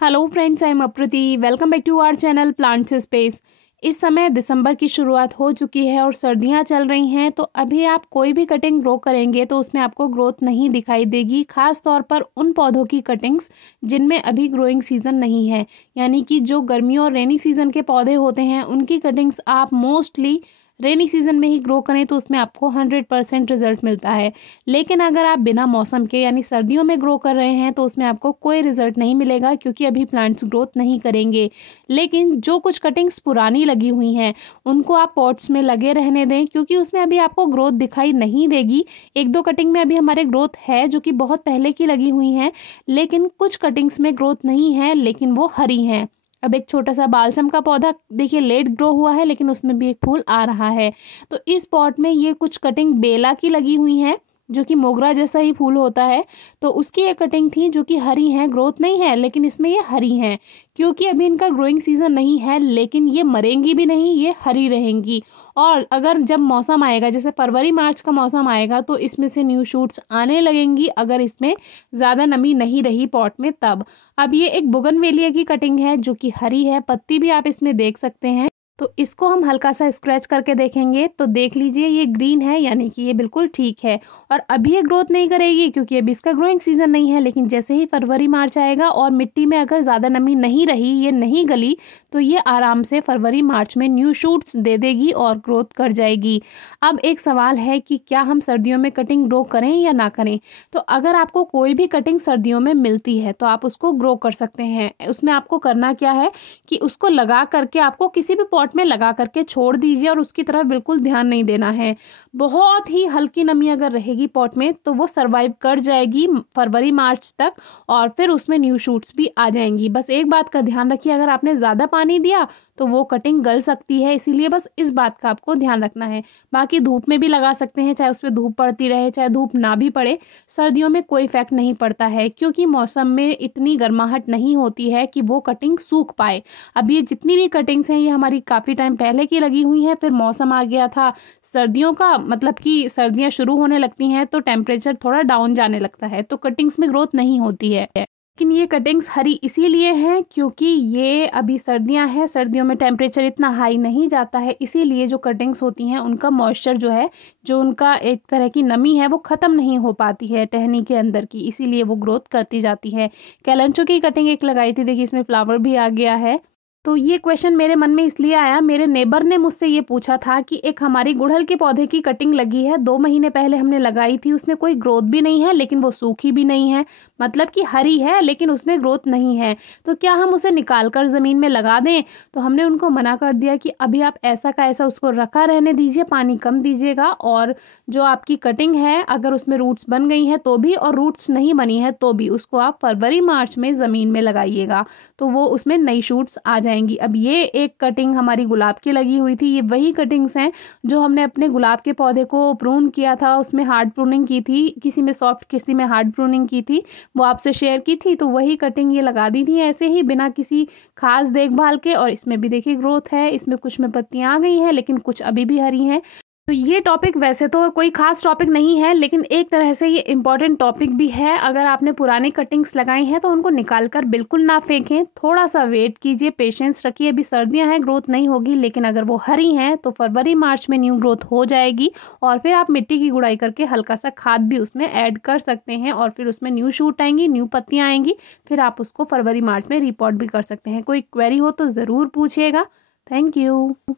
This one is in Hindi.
Hello friends, I am Apriti. Welcome back to our channel plants space. इस समय दिसंबर की शुरुआत हो चुकी है और सर्दियां चल रही हैं, तो अभी आप कोई भी कटिंग ग्रो करेंगे तो उसमें आपको ग्रोथ नहीं दिखाई देगी। खास तौर पर उन पौधों की कटिंग्स जिनमें अभी ग्रोइंग सीजन नहीं है, यानी कि जो गर्मियों और रेनी सीजन के पौधे होते हैं उनकी कटिंग्स आप मोस्टली रेनी सीजन में ही ग्रो करें तो उसमें आपको 100% रिजल्ट मिलता है। लेकिन अगर आप बिना मौसम के यानी सर्दियों में ग्रो कर रहे हैं तो उसमें आपको कोई रिजल्ट नहीं मिलेगा, क्योंकि अभी प्लांट्स ग्रोथ नहीं करेंगे। लेकिन जो कुछ कटिंग्स पुरानी लगी हुई हैं उनको आप पॉट्स में लगे रहने दें, क्योंकि उसमें अभी आपको ग्रोथ दिखाई नहीं देगी। एक दो कटिंग में अभी हमारे ग्रोथ है जो कि बहुत पहले की लगी हुई हैं, लेकिन कुछ कटिंग्स में ग्रोथ नहीं है, लेकिन वो हरी हैं। अब एक छोटा सा बालसम का पौधा देखिए लेट ग्रो हुआ है, लेकिन उसमें भी एक फूल आ रहा है। तो इस पॉट में ये कुछ कटिंग बेला की लगी हुई हैं, जो कि मोगरा जैसा ही फूल होता है। तो उसकी एक कटिंग थी जो कि हरी है, ग्रोथ नहीं है, लेकिन इसमें ये हरी हैं क्योंकि अभी इनका ग्रोइंग सीजन नहीं है। लेकिन ये मरेंगी भी नहीं, ये हरी रहेंगी। और अगर जब मौसम आएगा, जैसे फरवरी मार्च का मौसम आएगा, तो इसमें से न्यू शूट्स आने लगेंगी अगर इसमें ज़्यादा नमी नहीं रही पॉट में तब। अब ये एक बोगनवेलिया की कटिंग है जो कि हरी है, पत्ती भी आप इसमें देख सकते हैं। तो इसको हम हल्का सा स्क्रैच करके देखेंगे तो देख लीजिए ये ग्रीन है, यानी कि ये बिल्कुल ठीक है। और अभी ये ग्रोथ नहीं करेगी क्योंकि अभी इसका ग्रोइंग सीजन नहीं है। लेकिन जैसे ही फरवरी मार्च आएगा और मिट्टी में अगर ज़्यादा नमी नहीं रही, ये नहीं गली, तो ये आराम से फरवरी मार्च में न्यू शूट्स दे देगी और ग्रोथ कर जाएगी। अब एक सवाल है कि क्या हम सर्दियों में कटिंग ग्रो करें या ना करें। तो अगर आपको कोई भी कटिंग सर्दियों में मिलती है तो आप उसको ग्रो कर सकते हैं। उसमें आपको करना क्या है कि उसको लगा करके आपको किसी भी पॉट में लगा करके छोड़ दीजिए और उसकी तरफ बिल्कुल ध्यान नहीं देना है। बहुत ही हल्की नमी अगर रहेगी पॉट में तो वो सरवाइव कर जाएगी फरवरी मार्च तक, और फिर उसमें न्यू शूट्स भी आ जाएंगी। बस एक बात का ध्यान रखिए, अगर आपने ज़्यादा पानी दिया तो वो कटिंग गल सकती है, इसीलिए बस इस बात का आपको ध्यान रखना है। बाकी धूप में भी लगा सकते हैं, चाहे उस पर धूप पड़ती रहे चाहे धूप ना भी पड़े, सर्दियों में कोई इफेक्ट नहीं पड़ता है, क्योंकि मौसम में इतनी गर्माहट नहीं होती है कि वो कटिंग सूख पाए। अब ये जितनी भी कटिंग्स हैं ये हमारी काफ़ी टाइम पहले की लगी हुई हैं, फिर मौसम आ गया था सर्दियों का, मतलब कि सर्दियां शुरू होने लगती हैं तो टेम्परेचर थोड़ा डाउन जाने लगता है, तो कटिंग्स में ग्रोथ नहीं होती है। लेकिन ये कटिंग्स हरी इसीलिए हैं क्योंकि ये अभी सर्दियां हैं, सर्दियों में टेम्परेचर इतना हाई नहीं जाता है, इसीलिए जो कटिंग्स होती हैं उनका मॉइस्चर जो है, जो उनका एक तरह की नमी है, वो ख़त्म नहीं हो पाती है टहनी के अंदर की, इसीलिए वो ग्रोथ करती जाती है। कैलेंचो की कटिंग एक लगाई थी, देखिए इसमें फ्लावर भी आ गया है। तो ये क्वेश्चन मेरे मन में इसलिए आया, मेरे नेबर ने मुझसे ये पूछा था कि एक हमारी गुड़हल के पौधे की कटिंग लगी है, 2 महीने पहले हमने लगाई थी, उसमें कोई ग्रोथ भी नहीं है लेकिन वो सूखी भी नहीं है, मतलब कि हरी है लेकिन उसमें ग्रोथ नहीं है, तो क्या हम उसे निकाल कर ज़मीन में लगा दें। तो हमने उनको मना कर दिया कि अभी आप ऐसा का ऐसा उसको रखा रहने दीजिए, पानी कम दीजिएगा, और जो आपकी कटिंग है अगर उसमें रूट्स बन गई हैं तो भी, और रूट्स नहीं बनी है तो भी, उसको आप फरवरी मार्च में ज़मीन में लगाइएगा तो वो उसमें नई शूट्स आ जाएंगी। अब ये एक कटिंग हमारी गुलाब की लगी हुई थी, ये वही कटिंग्स हैं जो हमने अपने गुलाब के पौधे को प्रून किया था, उसमें हार्ड प्रूनिंग की थी, किसी में सॉफ्ट किसी में हार्ड प्रूनिंग की थी, वो आपसे शेयर की थी। तो वही कटिंग ये लगा दी थी ऐसे ही बिना किसी खास देखभाल के, और इसमें भी देखिए ग्रोथ है, इसमें कुछ में पत्तियां आ गई हैं लेकिन कुछ अभी भी हरी हैं। तो ये टॉपिक वैसे तो कोई खास टॉपिक नहीं है, लेकिन एक तरह से ये इम्पॉर्टेंट टॉपिक भी है। अगर आपने पुरानी कटिंग्स लगाई हैं तो उनको निकाल कर बिल्कुल ना फेंकें, थोड़ा सा वेट कीजिए, पेशेंस रखिए। अभी सर्दियां हैं, ग्रोथ नहीं होगी, लेकिन अगर वो हरी हैं तो फरवरी मार्च में न्यू ग्रोथ हो जाएगी, और फिर आप मिट्टी की गुड़ाई करके हल्का सा खाद भी उसमें ऐड कर सकते हैं, और फिर उसमें न्यू शूट आएंगी, न्यू पत्तियाँ आएंगी, फिर आप उसको फरवरी मार्च में रिपोर्ट भी कर सकते हैं। कोई क्वेरी हो तो ज़रूर पूछिएगा। Thank you.